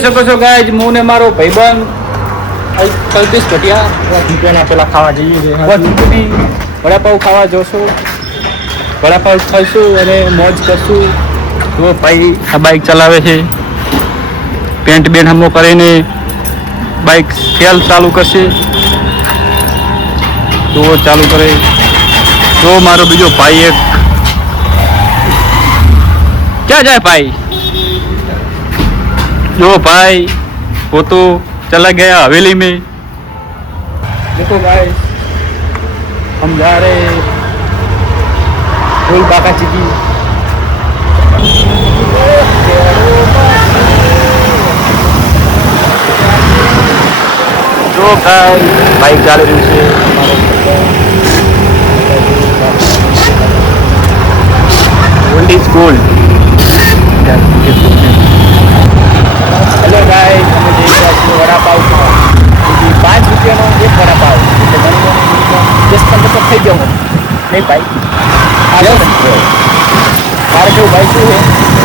જોઈ શકો છો ગાઈસ, હું ને મારો ભાઈબંધ કલ્પેશ ભટિયા પેલા ખાવા જઈએ છીએ. વડાપાવ ખાવા જોશું, વડાપાવ ખાઈશું અને મોજ કરશું. જો ભાઈ આ બાઇક ચલાવે છે, પેન્ટ બેન્ટ હમો કરીને બાઇક સેલ ચાલુ કરશે. જો ચાલુ કરે તો મારો બીજો ભાઈ એક ક્યાં જાય ભાઈ? जो भाई वो तो चला गया हवेली में. देखो भाई हम जा रहे हैं फूल बाका चिकी. जो भाई बाइक चाली रही है old is gold. Hello guys, અમે જઈ રહ્યા છીએ વડાપાવ ખાવા. 5 રૂપિયાનો એક વડાપાવ એટલે ઘણી 10-15 થઈ જવું નહીં ભાઈ. મારે કેવું ભાઈ શું છે,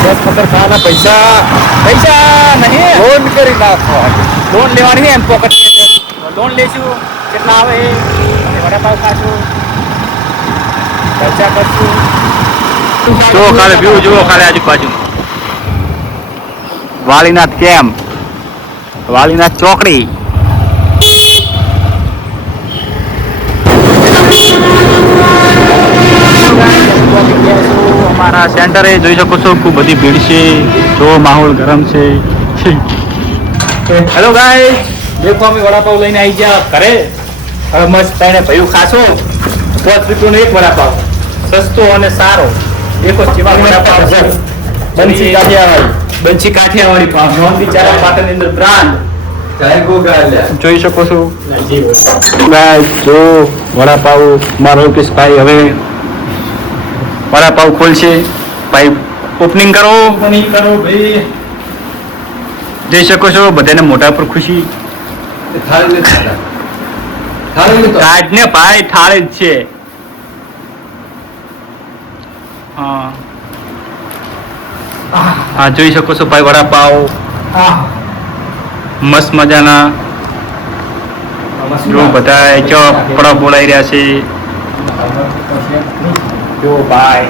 10-15 ખાવાના પૈસા નહીં, લોન કરી નાખવા. લોન લેવાની નહીં, એમ પોકેટ લોન લઈશું. કેટલા આવે અને વડાપાવ ખાશું, ખર્ચા કરશું. જો ખાલી વ્યૂ જુઓ, ખાલી આજુબાજુ વાલીનાથ કેમ્પ, વાલીનાથ ચોકડી. અમારા સેન્ટરે જોઈ શકો છો ખૂબ બધી ભીડ છે. જો માહોલ ગરમ છે. હેલો ગાઈસ, દેખો અમે વડાપાવ લઈને આવી ગયા ઘરે. હવે મસ્ત તને ભયું ખાશો. 5 રૂપિયાનો એક વડાપાવ, સસ્તો અને સારો. દેખો જેવા વડાપાવ છે. બંસી કાઠિયાવાડી પાવ નોન બિચારા પાટણની અંદર બ્રાન્ડ જોઈ શકો છો ગાઈસ. જો વડાપાવ મારો રૂપેશભાઈ હવે વડાપાવ ખોલશે. ભાઈ ઓપનિંગ કરો ભાઈ. જોઈ શકો છો બધાને મોઢા પર ખુશી. કાઢ ને ભાઈ, થાળે જ છે. હા હા, જોઈ શકો છો ભાઈ વડાપાવ મસ્ત મજાના. જો બધા ચોપડા બોલાઈ રહ્યા છે. જો ભાઈ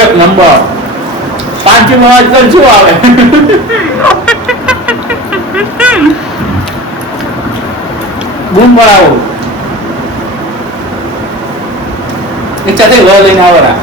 એક નંબર. 5 નો આજકાલ શું આવે? બૂમ પડાવો. એક સાથે લઈને આવરા.